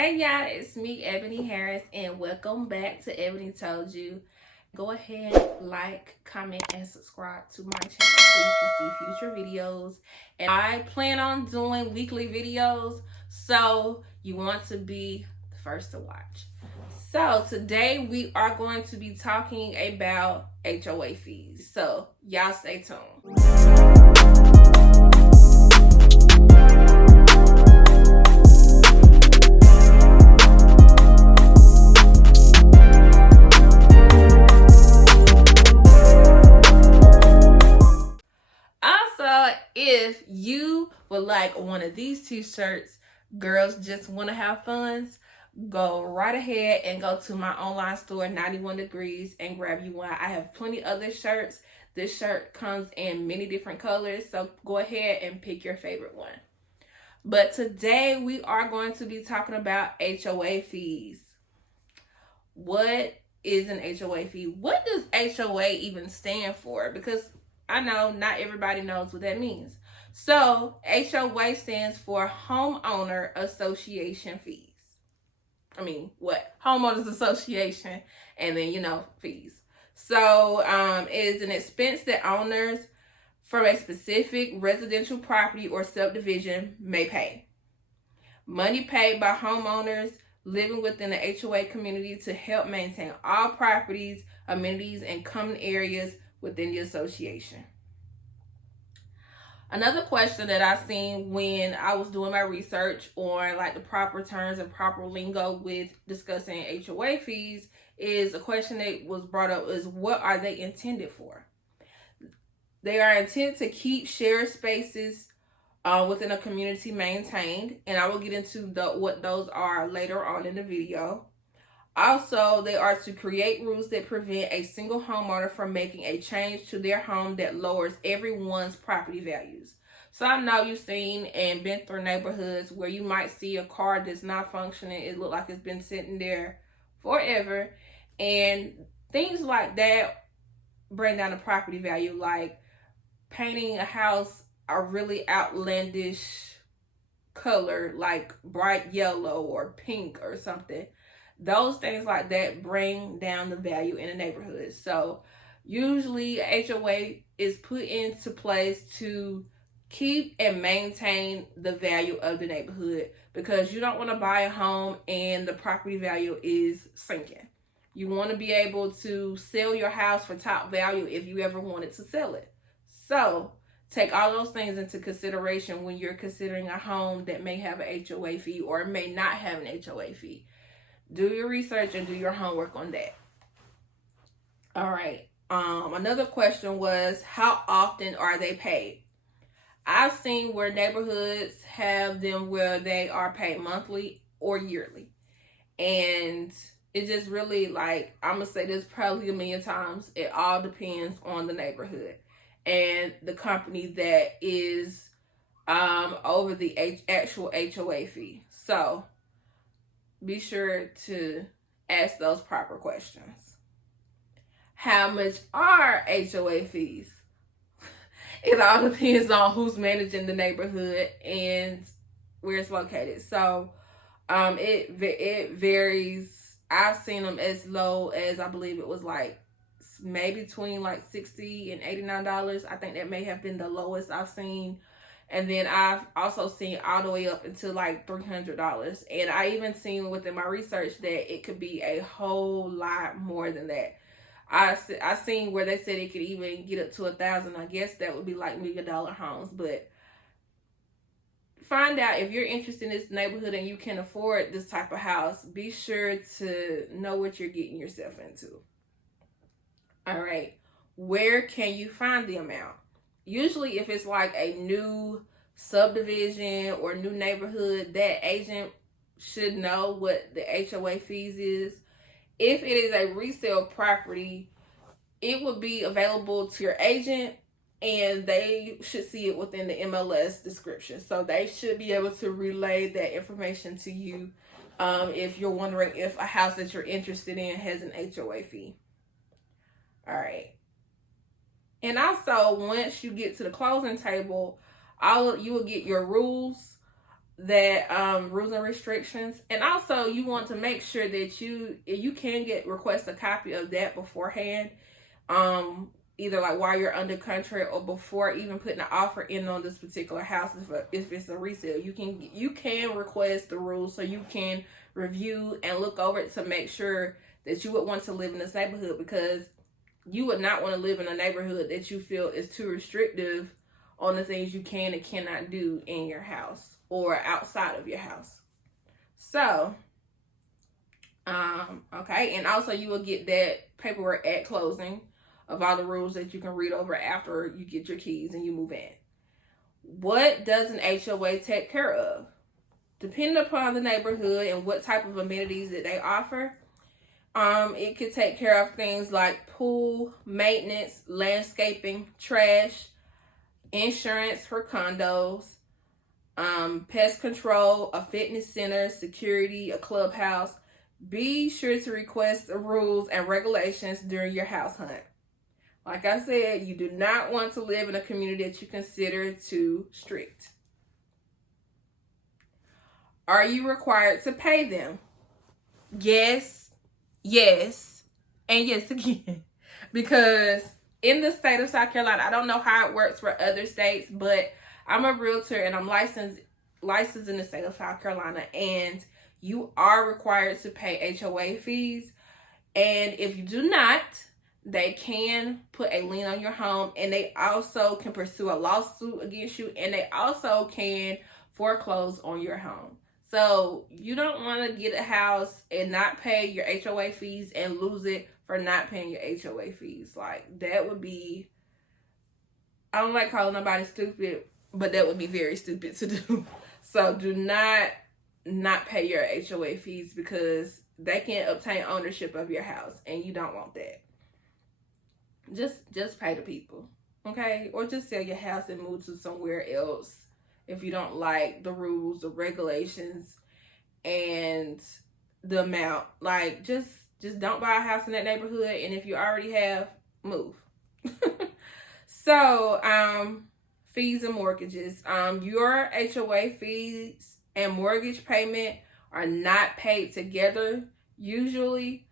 Hey y'all, it's me, Ebony Harris, and welcome back to Ebony Told You. Go ahead, like, comment, and subscribe to my channel so you can see future videos. And I plan on doing weekly videos, so you want to be the first to watch. So today we are going to be talking about HOA fees. So y'all stay tuned. If you would like one of these t-shirts, Girls Just Want to Have Funds, go right ahead and go to my online store 91 Degrees and grab you one. I have plenty other shirts. This shirt comes in many different colors, so go ahead and pick your favorite one. But today we are going to be talking about HOA fees. What is an HOA fee? What does HOA even stand for? Because I know not everybody knows what that means. So HOA stands for Homeowner Association Fees. Homeowners Association, and then, fees. So it is an expense that owners from a specific residential property or subdivision may pay. Money paid by homeowners living within the HOA community to help maintain all properties, amenities, and common areas within the association. Another question that I seen when I was doing my research on the proper terms and proper lingo with discussing HOA fees is a question that was brought up is, what are they intended for? They are intended to keep shared spaces within a community maintained, and I will get into what those are later on in the video. Also, they are to create rules that prevent a single homeowner from making a change to their home that lowers everyone's property values. So I know you've seen and been through neighborhoods where you might see a car that's not functioning. It looks like it's been sitting there forever. And things like that bring down the property value, like painting a house a really outlandish color, like bright yellow or pink or something. Those things like that bring down the value in a neighborhood. So usually HOA is put into place to keep and maintain the value of the neighborhood, because you don't want to buy a home and the property value is sinking. You want to be able to sell your house for top value if you ever wanted to sell it. So take all those things into consideration when you're considering a home that may have an HOA fee or may not have an HOA fee. Do your research and do your homework on that. All right. Another question was, how often are they paid? I've seen where neighborhoods have them where they are paid monthly or yearly. And it just really, I'm going to say this probably a million times, it all depends on the neighborhood and the company that is over the actual HOA fee. So be sure to ask those proper questions. How much are HOA fees? It all depends on who's managing the neighborhood and where it's located. So it varies. I've seen them as low as, I believe it was maybe between $60 and $89. I think that may have been the lowest I've seen. And then I've also seen all the way up until $300. And I even seen within my research that it could be a whole lot more than that. I seen where they said it could even get up to $1,000. I guess that would be $1 million homes. But find out if you're interested in this neighborhood and you can afford this type of house. Be sure to know what you're getting yourself into. All right. Where can you find the amount? Usually if it's a new subdivision or new neighborhood, that agent should know what the HOA fees is. If it is a resale property, it would be available to your agent and they should see it within the MLS description. So they should be able to relay that information to you if you're wondering if a house that you're interested in has an HOA fee. All right. And also, once you get to the closing table, you will get your rules that rules and restrictions. And also you want to make sure that you can request a copy of that beforehand, either like while you're under contract or before even putting an offer in on this particular house. If it's a resale, you can request the rules so you can review and look over it to make sure that you would want to live in this neighborhood, because you would not want to live in a neighborhood that you feel is too restrictive on the things you can and cannot do in your house or outside of your house. So, okay. And also you will get that paperwork at closing of all the rules that you can read over after you get your keys and you move in. What does an HOA take care of? Depending upon the neighborhood and what type of amenities that they offer, it could take care of things like pool, maintenance, landscaping, trash, insurance for condos, pest control, a fitness center, security, a clubhouse. Be sure to request the rules and regulations during your house hunt. Like I said, you do not want to live in a community that you consider too strict. Are you required to pay them? Yes, and yes again. Because in the state of South Carolina, I don't know how it works for other states, but I'm a realtor and I'm licensed in the state of South Carolina, and you are required to pay HOA fees. And if you do not, they can put a lien on your home, and they also can pursue a lawsuit against you, and they also can foreclose on your home. So you don't want to get a house and not pay your HOA fees and lose it for not paying your HOA fees. Like, that would be, I don't like calling nobody stupid, but that would be very stupid to do. So do not pay your HOA fees, because they can obtain ownership of your house and you don't want that. Just pay the people, okay? Or just sell your house and move to somewhere else if you don't like the rules, the regulations, and the amount. Like, just don't buy a house in that neighborhood, and if you already have, move. So, fees and mortgages. Your HOA fees and mortgage payment are not paid together usually,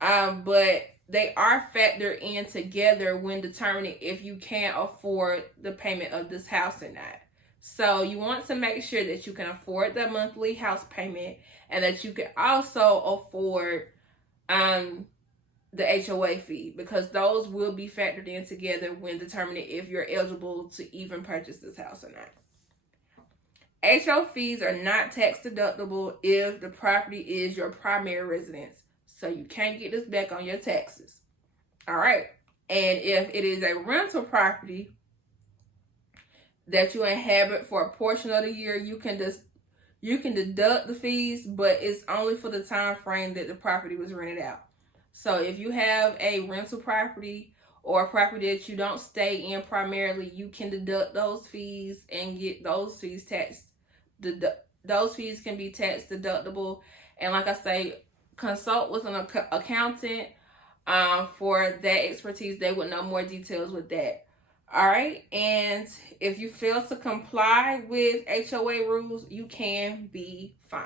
but they are factored in together when determining if you can afford the payment of this house or not. So you want to make sure that you can afford the monthly house payment, and that you can also afford the HOA fee, because those will be factored in together when determining if you're eligible to even purchase this house or not. HOA fees are not tax deductible if the property is your primary residence, so you can't get this back on your taxes. All right. And if it is a rental property that you inhabit for a portion of the year, you can deduct the fees, but it's only for the time frame that the property was rented out. So if you have a rental property or a property that you don't stay in primarily, you can deduct those fees and get those fees taxed. Those fees can be tax deductible. And like I say, consult with an accountant for that expertise. They would know more details with that. All right. And if you fail to comply with HOA rules, you can be fined.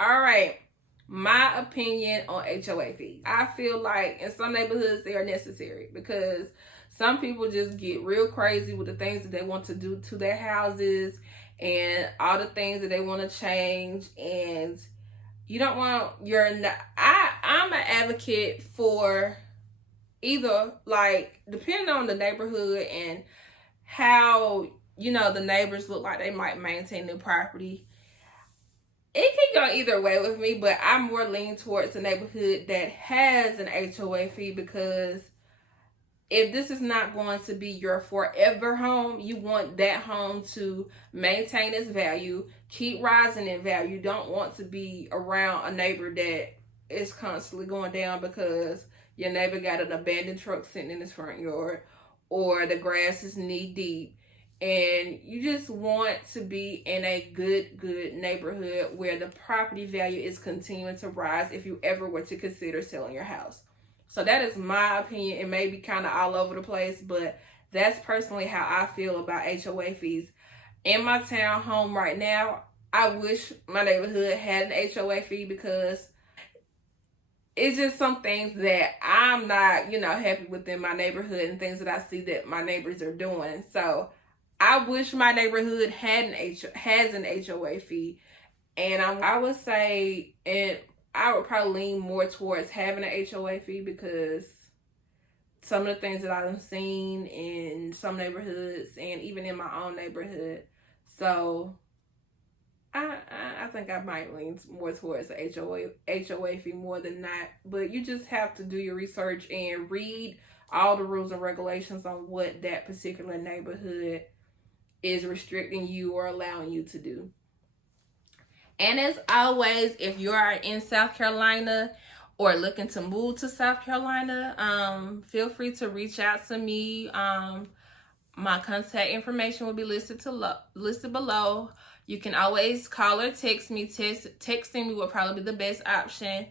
All right. My opinion on HOA fees. I feel like in some neighborhoods they are necessary, because some people just get real crazy with the things that they want to do to their houses and all the things that they want to change. And you don't want I'm an advocate for either, like, depending on the neighborhood and how, the neighbors look like they might maintain their property. It can go either way with me, but I'm more leaning towards the neighborhood that has an HOA fee, because if this is not going to be your forever home, you want that home to maintain its value, keep rising in value. You don't want to be around a neighbor that is constantly going down because your neighbor got an abandoned truck sitting in his front yard, or the grass is knee deep. And you just want to be in a good neighborhood where the property value is continuing to rise if you ever were to consider selling your house. So that is my opinion. It may be kind of all over the place, but that's personally how I feel about HOA fees. In my town home right now, I wish my neighborhood had an HOA fee, because it's just some things that I'm not, happy within my neighborhood, and things that I see that my neighbors are doing. So I wish my neighborhood has an HOA fee, and I would say, and I would probably lean more towards having an HOA fee, because some of the things that I've seen in some neighborhoods and even in my own neighborhood. So I think I might lean more towards the HOA fee more than not. But you just have to do your research and read all the rules and regulations on what that particular neighborhood is restricting you or allowing you to do. And as always, if you are in South Carolina or looking to move to South Carolina, feel free to reach out to me. My contact information will be listed below. You can always call or text me. Texting me will probably be the best option,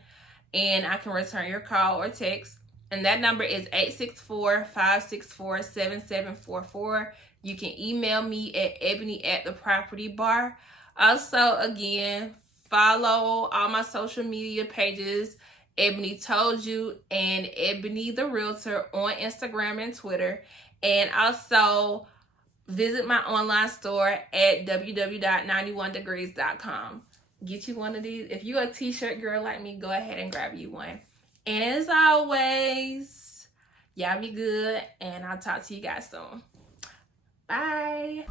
and I can return your call or text. And that number is 864-564-7744. You can email me at ebony@thepropertybar. Also, again, follow all my social media pages, Ebony Told You and Ebony the Realtor, on Instagram and Twitter. And also visit my online store at www.91degrees.com. Get you one of these. If you're a t-shirt girl like me, go ahead and grab you one. And as always, y'all be good, and I'll talk to you guys soon. Bye.